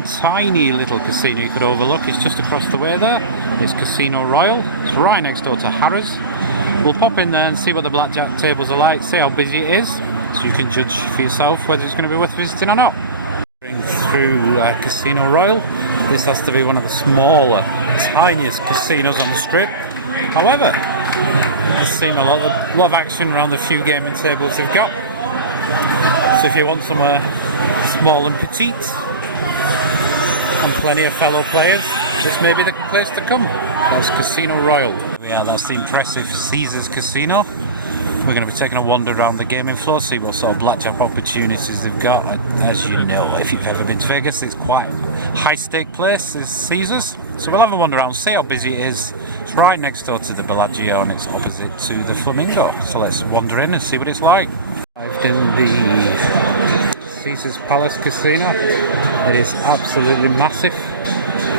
one tiny little casino you could overlook. It's just across the way there. It's Casino Royale. It's right next door to Harrahs. We'll pop in there and see what the blackjack tables are like, see how busy it is, so you can judge for yourself whether it's going to be worth visiting or not. Through Casino Royale. This has to be one of the smaller, tiniest casinos on the strip. However, there's seen a lot of action around the few gaming tables they've got. So if you want somewhere small and petite and plenty of fellow players, this may be the place to come. That's Casino Royale. Yeah, that's the impressive Caesars Casino. We're going to be taking a wander around the gaming floor, see what sort of blackjack opportunities they've got. As you know, if you've ever been to Vegas, it's quite a high-stake place, is Caesars. So we'll have a wander around, see how busy it is. It's right next door to the Bellagio and it's opposite to the Flamingo. So let's wander in and see what it's like. I've been the Caesars Palace Casino. It is absolutely massive,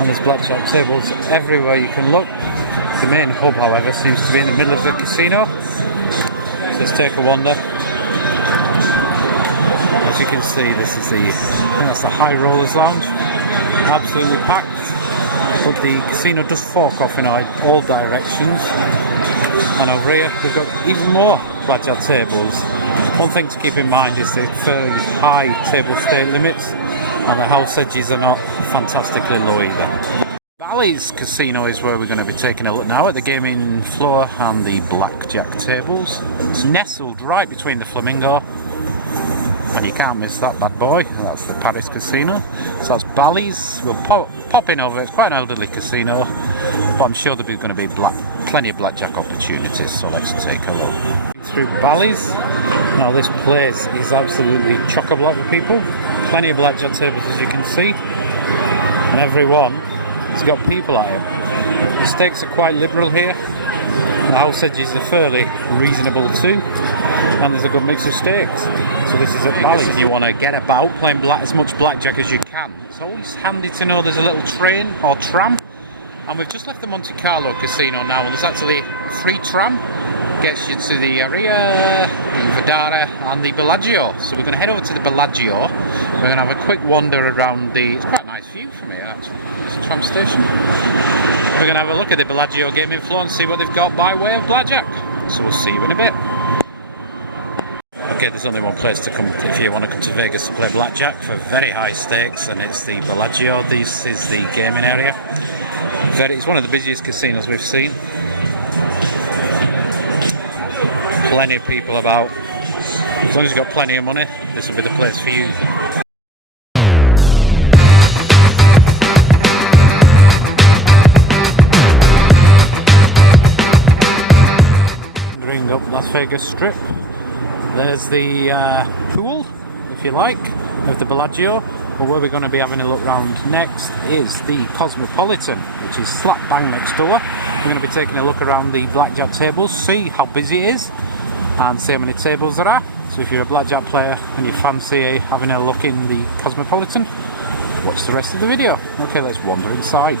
and there's blackjack tables everywhere you can look. The main hub, however, seems to be in the middle of the casino. So let's take a wander. As you can see, this is I think that's the High Rollers Lounge. Absolutely packed, but the casino does fork off in all directions. And over here, we've got even more blackjack tables. One thing to keep in mind is the fairly high table stake limits, and the house edges are not fantastically low either. Bally's Casino is where we're going to be taking a look now at the gaming floor and the blackjack tables. It's nestled right between the Flamingo, and you can't miss that bad boy. That's the Paris Casino. So that's Bally's. We'll pop in over. It's quite an elderly casino, but I'm sure there'll be going to be plenty of blackjack opportunities. So let's take a look through Bally's. Now this place is absolutely chock-a-block with people. Plenty of blackjack tables, as you can see, and every one has got people at it. The stakes are quite liberal here. The house edges are fairly reasonable too, and there's a good mix of stakes. So this is at Bally's. If you want to get about playing as much blackjack as you can, it's always handy to know there's a little train or tram. And we've just left the Monte Cralo Casino now, and there's actually a free tram. Gets you to the Harrahs, the Blvd and the Bellagio. So we're going to head over to the Bellagio. We're going to have a quick wander around it's quite a nice view from here actually. It's a tram station. We're going to have a look at the Bellagio gaming floor and see what they've got by way of blackjack. So we'll see you in a bit. Okay, there's only one place to come if you want to come to Vegas to play blackjack for very high stakes, and it's the Bellagio. This is the gaming area. It's one of the busiest casinos we've seen. Plenty of people about. As long as you've got plenty of money, this will be the place for you. Wandering up Las Vegas Strip. There's the pool, if you like, of the Bellagio. But where we're going to be having a look round next is the Cosmopolitan, which is slap bang next door. We're going to be taking a look around the blackjack tables, see how busy it is, and see how many tables there are. So if you're a blackjack player and you fancy having a look in the Cosmopolitan, watch the rest of the video. Okay, let's wander inside.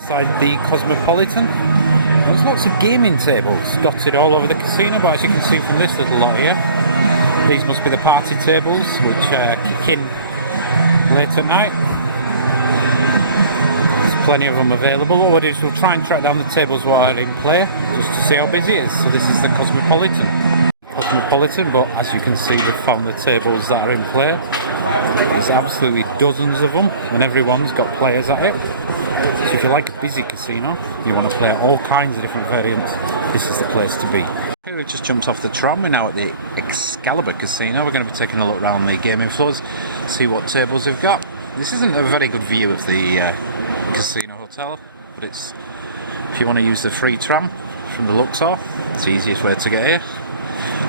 Inside the Cosmopolitan, there's lots of gaming tables dotted all over the casino, but as you can see from this little lot here, these must be the party tables, which kick in late at night. There's plenty of them available. What we'll do is we'll try and track down the tables while in play, just to see how busy it is. So this is the Cosmopolitan, but as you can see, we've found the tables that are in play. There's absolutely dozens of them, and everyone's got players at it. So if you like a busy casino, you want to play all kinds of different variants, this is the place to be. Okay, we've just jumped off the tram. We're now at the Excalibur Casino. We're going to be taking a look around the gaming floors, see what tables they've got. This isn't a very good view of the casino hotel, but it's, if you want to use the free tram from the Luxor, it's the easiest way to get here.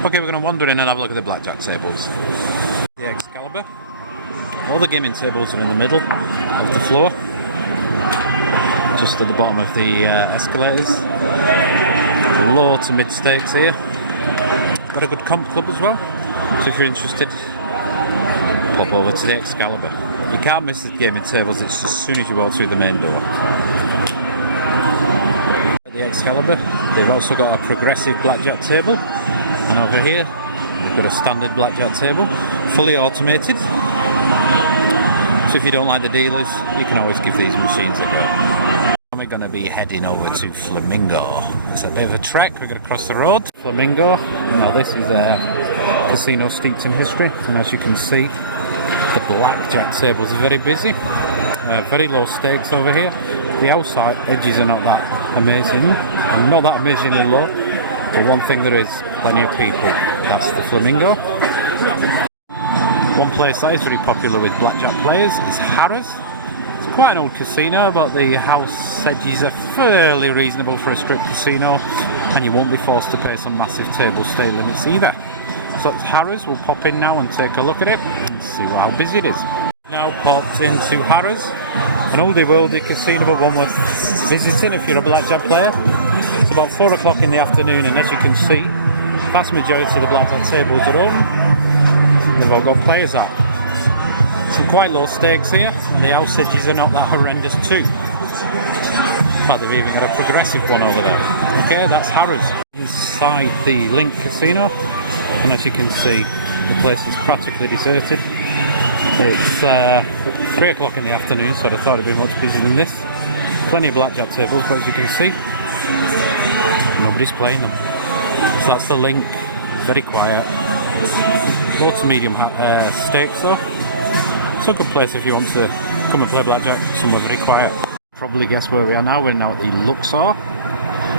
Okay, we're going to wander in and have a look at the blackjack tables. The Excalibur. All the gaming tables are in the middle of the floor, just at the bottom of the escalators. Low to mid stakes here. Got a good comp club as well, so if you're interested, pop over to the Excalibur. You can't miss the gaming tables, it's as soon as you walk through the main door. At the Excalibur, they've also got a progressive blackjack table, and over here they've got a standard blackjack table, fully automated. So if you don't like the dealers, you can always give these machines a go. We're going to be heading over to Flamingo. It's a bit of a trek, we're going to cross the road. Flamingo, now this is a casino steeped in history, and as you can see, the blackjack tables are very busy. Very low stakes over here. The outside edges are not that amazing, and not that amazingly low, but one thing there is, plenty of people. That's the Flamingo. One place that is very popular with blackjack players is Harrahs. It's quite an old casino, but the house edges are fairly reasonable for a strip casino, and you won't be forced to pay some massive table stay limits either. So it's Harrahs. We'll pop in now and take a look at it and see how busy it is. Now popped into Harrahs, an oldie worldy casino, but one worth visiting if you're a blackjack player. It's about 4 o'clock in the afternoon, and as you can see, vast majority of the blackjack tables are open. They've all got players up. Some quite low stakes here, and the house edges are not that horrendous too. In fact, they've even got a progressive one over there. Okay, that's Harrahs. Inside the Linq Casino, and as you can see, the place is practically deserted. It's 3 o'clock in the afternoon, so I thought it'd be much busier than this. Plenty of blackjack tables, but as you can see, nobody's playing them. So that's the Linq, very quiet. Low to medium stakes though. It's a good place if you want to come and play blackjack, somewhere very quiet. Probably guess where we are now. We're now at the Luxor.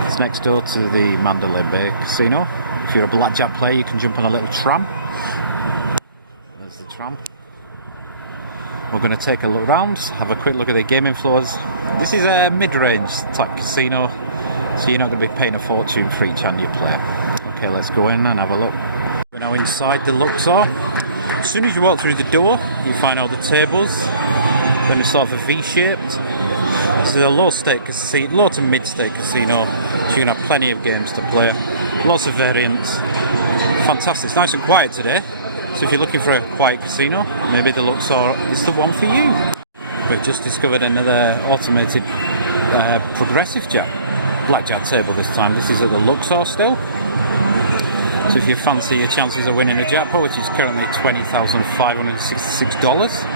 It's next door to the Mandalay Bay Casino. If you're a blackjack player, you can jump on a little tram. There's the tram. We're going to take a look around, have a quick look at the gaming floors. This is a mid-range type casino, so you're not going to be paying a fortune for each hand you play. Okay, let's go in and have a look. We're now inside the Luxor. As soon as you walk through the door, you find all the tables. Then it's sort of a V-shaped. This is a low-stake casino, low to mid-stake casino, so you can have plenty of games to play. Lots of variants. Fantastic. It's nice and quiet today. So if you're looking for a quiet casino, maybe the Luxor is the one for you. We've just discovered another automated progressive blackjack table this time. This is at the Luxor still. So if you fancy your chances of winning a jackpot, which is currently $20,566,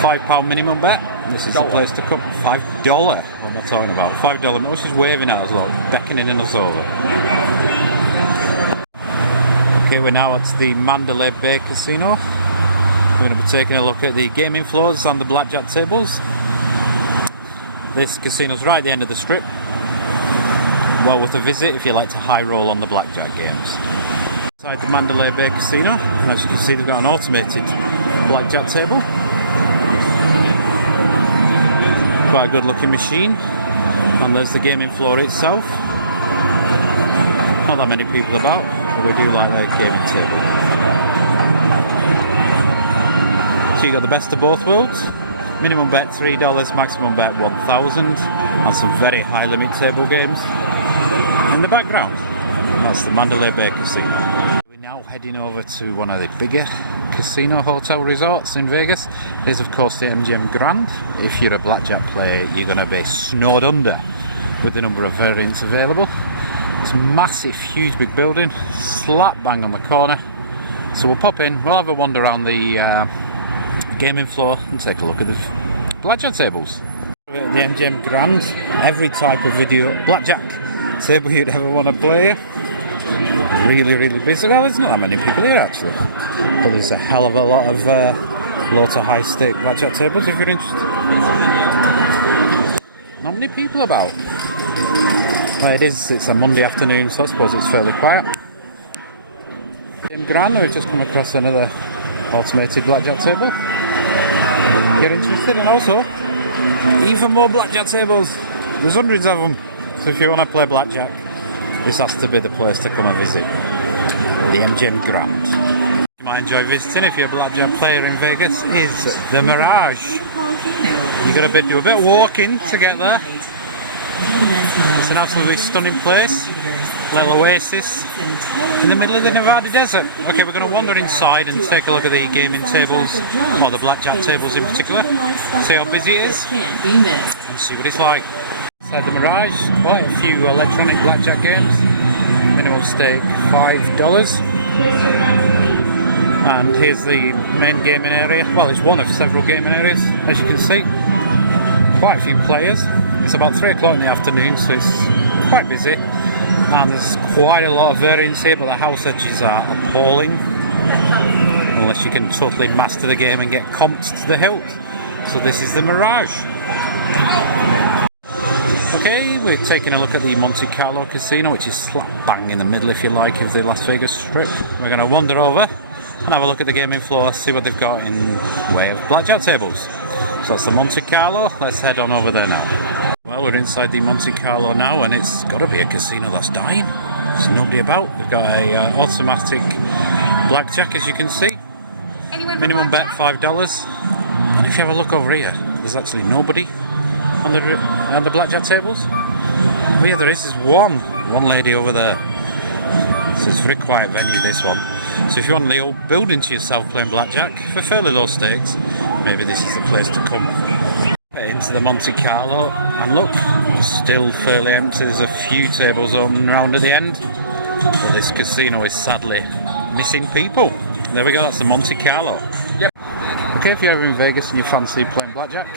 £5 minimum bet, this is the place to come. $5, what am I talking about? $5, no, she's waving at us, look, beckoning us over. Okay, we're now at the Mandalay Bay Casino. We're going to be taking a look at the gaming floors and the blackjack tables. This casino's right at the end of the strip. Well worth a visit if you like to high roll on the blackjack games. Inside the Mandalay Bay Casino, and as you can see, they've got an automated blackjack table. Quite a good looking machine. And there's the gaming floor itself. Not that many people about, but we do like the gaming table. So you got the best of both worlds. Minimum bet $3, maximum bet $1,000, and some very high limit table games in the background. That's the Mandalay Bay Casino. We're now heading over to one of the bigger casino hotel resorts in Vegas. It is of course the MGM Grand. If you're a blackjack player, you're going to be snowed under with the number of variants available. It's a massive, huge big building, slap bang on the corner. So we'll pop in, we'll have a wander around the gaming floor and take a look at the blackjack tables. At the MGM Grand, every type of video blackjack table you'd ever want to play. Really, really busy. Well, there's not that many people here actually, but there's a hell of a lot of low to high stake blackjack tables if you're interested. Not many people about. Well, it's a Monday afternoon, so I suppose it's fairly quiet. MGM Grand, we've just come across another automated blackjack table. You're interested, and also even more blackjack tables. There's hundreds of them, so if you want to play blackjack, this has to be the place to come and visit. The MGM Grand. You might enjoy visiting if you're a blackjack player in Vegas is the Mirage. You've got to do a bit of walking to get there. It's an absolutely stunning place, little oasis in the middle of the Nevada desert. Okay, we're going to wander inside and take a look at the gaming tables, or the blackjack tables in particular, see how busy it is, and see what it's like. Inside the Mirage, quite a few electronic blackjack games, minimum stake $5. And here's the main gaming area. Well, it's one of several gaming areas, as you can see. Quite a few players. It's about 3 o'clock in the afternoon, so it's quite busy. And there's quite a lot of variance here, but the house edges are appalling. Unless you can totally master the game and get comped to the hilt. So this is the Mirage. Okay, we're taking a look at the Monte Cralo Casino, which is slap bang in the middle, if you like, of the Las Vegas Strip. We're going to wander over and have a look at the gaming floor, see what they've got in way of blackjack tables. So that's the Monte Cralo. Let's head on over there now. Well, we're inside the Monte Cralo now, and it's got to be a casino that's dying. There's nobody about. They've got a automatic blackjack, as you can see. Minimum bet $5. And if you have a look over here, there's actually nobody on the blackjack tables. Oh yeah, there is. There's one lady over there. So it's a very quiet venue, this one. So if you want the old building to yourself playing blackjack for fairly low stakes, maybe this is the place to come. Into the Monte Cralo, and look, still fairly empty. There's a few tables open around at the end, but this casino is sadly missing people. There we go, that's the Monte Cralo. Yep. Okay, if you're ever in Vegas and you fancy playing blackjack,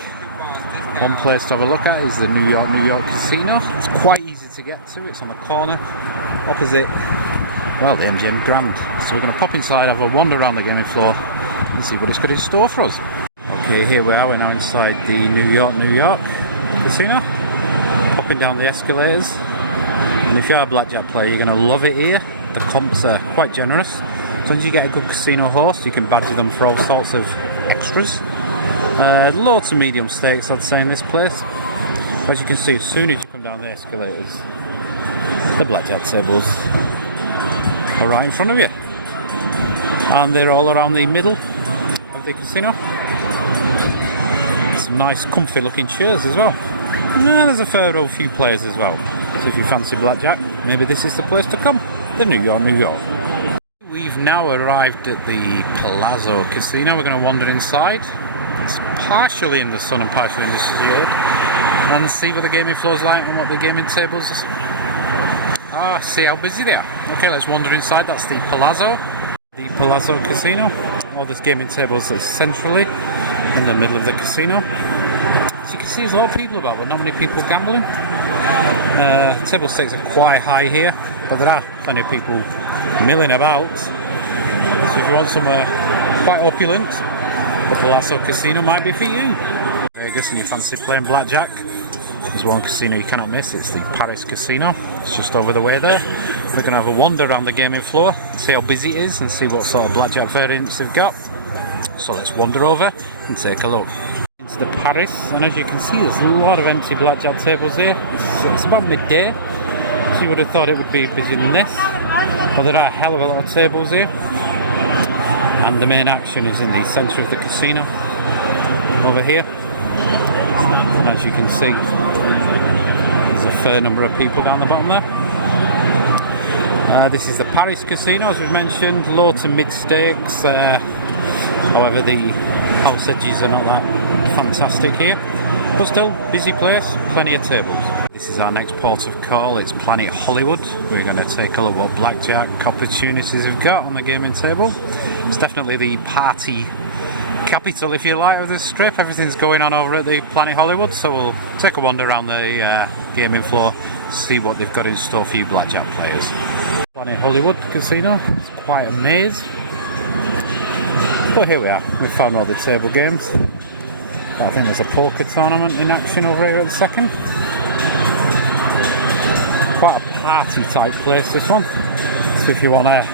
one place to have a look at is the New York Casino. It's quite easy to get to. It's on the corner opposite, well, the MGM Grand. So we're going to pop inside, have a wander around the gaming floor and see what it's got in store for us. Okay, here we are. We're now inside the New York Casino. Popping down the escalators. And if you're a blackjack player, you're going to love it here. The comps are quite generous. As long as you get a good casino host, you can badge them for all sorts of extras. Low to medium stakes, I'd say, in this place. As you can see, as soon as you come down the escalators, the blackjack tables are right in front of you. And they're all around the middle of the casino. Some nice comfy looking chairs as well. And there's a few players as well. So if you fancy blackjack, maybe this is the place to come. The New York. We've now arrived at the Palazo Casino. We're going to wander inside. It's partially in the sun and partially in the shade, and see what the gaming floor's like and what the gaming tables are. See how busy they are. Okay, let's wander inside. That's the Palazo. The Palazo Casino. All these gaming tables are centrally in the middle of the casino. As you can see, there's a lot of people about, but not many people gambling. Table stakes are quite high here, but there are plenty of people milling about. So if you want somewhere quite opulent, the Palazo Casino might be for you. Vegas and you fancy playing blackjack, there's one casino you cannot miss. It's the Paris Casino. It's just over the way there. We're going to have a wander around the gaming floor, see how busy it is and see what sort of blackjack variants they've got. So let's wander over and take a look. Into the Paris, and as you can see, there's a lot of empty blackjack tables here. It's about midday, so you would have thought it would be busier than this. But there are a hell of a lot of tables here. And the main action is in the centre of the casino, over here. And as you can see, there's a fair number of people down the bottom there. This is the Paris Casino, as we've mentioned, low to mid stakes. However, the house edges are not that fantastic here, but still, busy place, plenty of tables. This is our next port of call. It's Planet Hollywood. We're going to take a look what blackjack opportunities we've got on the gaming table. It's definitely the party capital, if you like, of the strip. Everything's going on over at the Planet Hollywood, so we'll take a wander around the gaming floor, see what they've got in store for you blackjack players. Planet Hollywood Casino. It's quite a maze. But here we are. We've found all the table games. I think there's a poker tournament in action over here at the second. Quite a party type place, this one. So if you want a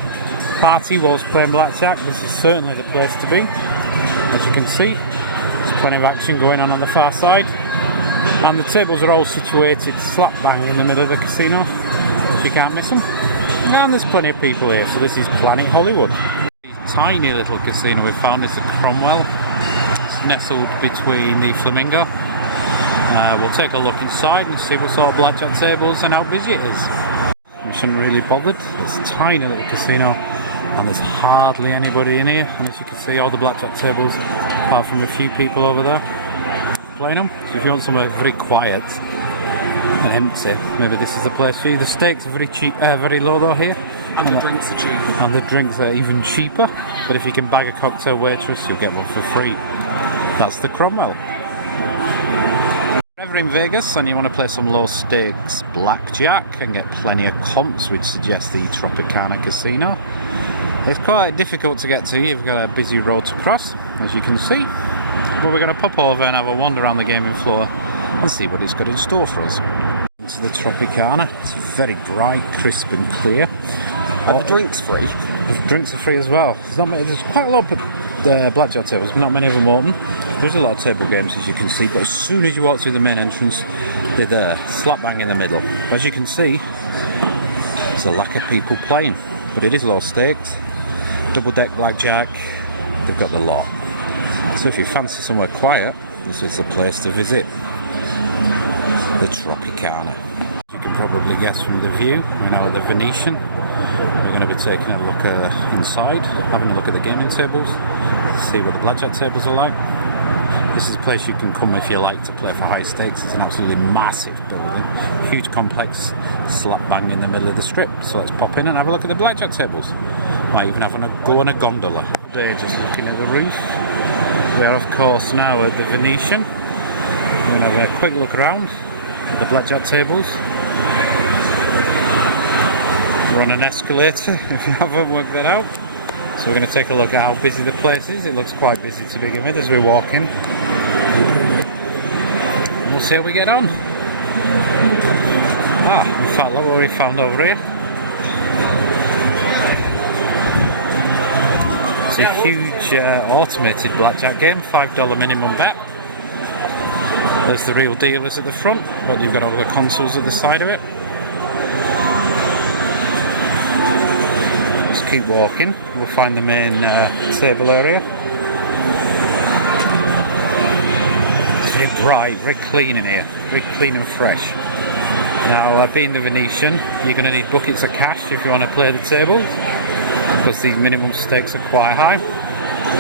party whilst playing blackjack, this is certainly the place to be. As you can see, there's plenty of action going on the far side. And the tables are all situated slap bang in the middle of the casino, so you can't miss them. And there's plenty of people here, so this is Planet Hollywood. Tiny little casino we've found is the Cromwell. It's nestled between the Flamingo. We'll take a look inside and see what sort of blackjack tables and how busy it is. We shouldn't really bother. It's a tiny little casino and there's hardly anybody in here. And as you can see, all the blackjack tables, apart from a few people over there playing them. So if you want somewhere very quiet, and empty. Maybe this is the place for you. The steaks are very cheap, very low though here. And the drinks are cheap. And the drinks are even cheaper. But if you can bag a cocktail waitress, you'll get one for free. That's the Cromwell. If you're ever in Vegas and you want to play some low stakes blackjack and get plenty of comps, which suggest the Tropicana Casino, it's quite difficult to get to. You've got a busy road to cross, as you can see. But we're going to pop over and have a wander around the gaming floor and see what it's got in store for us. Into the Tropicana. It's very bright, crisp and clear. Are the drinks free? The drinks are free as well. There's quite a lot of blackjack tables, but not many of them open. There's a lot of table games, as you can see, but as soon as you walk through the main entrance, they're there, slap bang in the middle. But as you can see, there's a lack of people playing, but it is low stakes. Double deck blackjack, they've got the lot. So if you fancy somewhere quiet, this is the place to visit. The Tropicana. As you can probably guess from the view, we're now at the Venetian. We're going to be taking a look inside, having a look at the gaming tables, see what the blackjack tables are like. This is a place you can come if you like to play for high stakes. It's an absolutely massive building, huge complex, slap bang in the middle of the strip. So let's pop in and have a look at the blackjack tables. Might even go on a gondola. Today, just looking at the roof. We are of course now at the Venetian. We're going to have a quick look around at the blackjack tables. We're on an escalator, if you haven't worked that out. So we're going to take a look at how busy the place is. It looks quite busy to begin with as we walk in. And we'll see how we get on. In fact, look what we found over here. It's a huge automated blackjack game, $5 minimum bet. There's the real dealers at the front, but you've got all the consoles at the side of it. Just keep walking, we'll find the main table area. It's very bright, very clean in here, very clean and fresh. Now, being the Venetian, you're going to need buckets of cash if you want to play the tables, because these minimum stakes are quite high.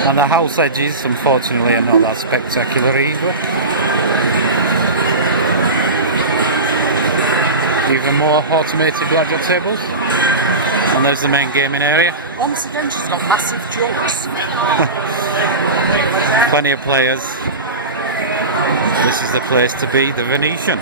And the house edges, unfortunately, are not that spectacular either. Even more automated blackjack tables. And there's the main gaming area. Once again, she's got massive jokes. Plenty of players. This is the place to be, the Venetian.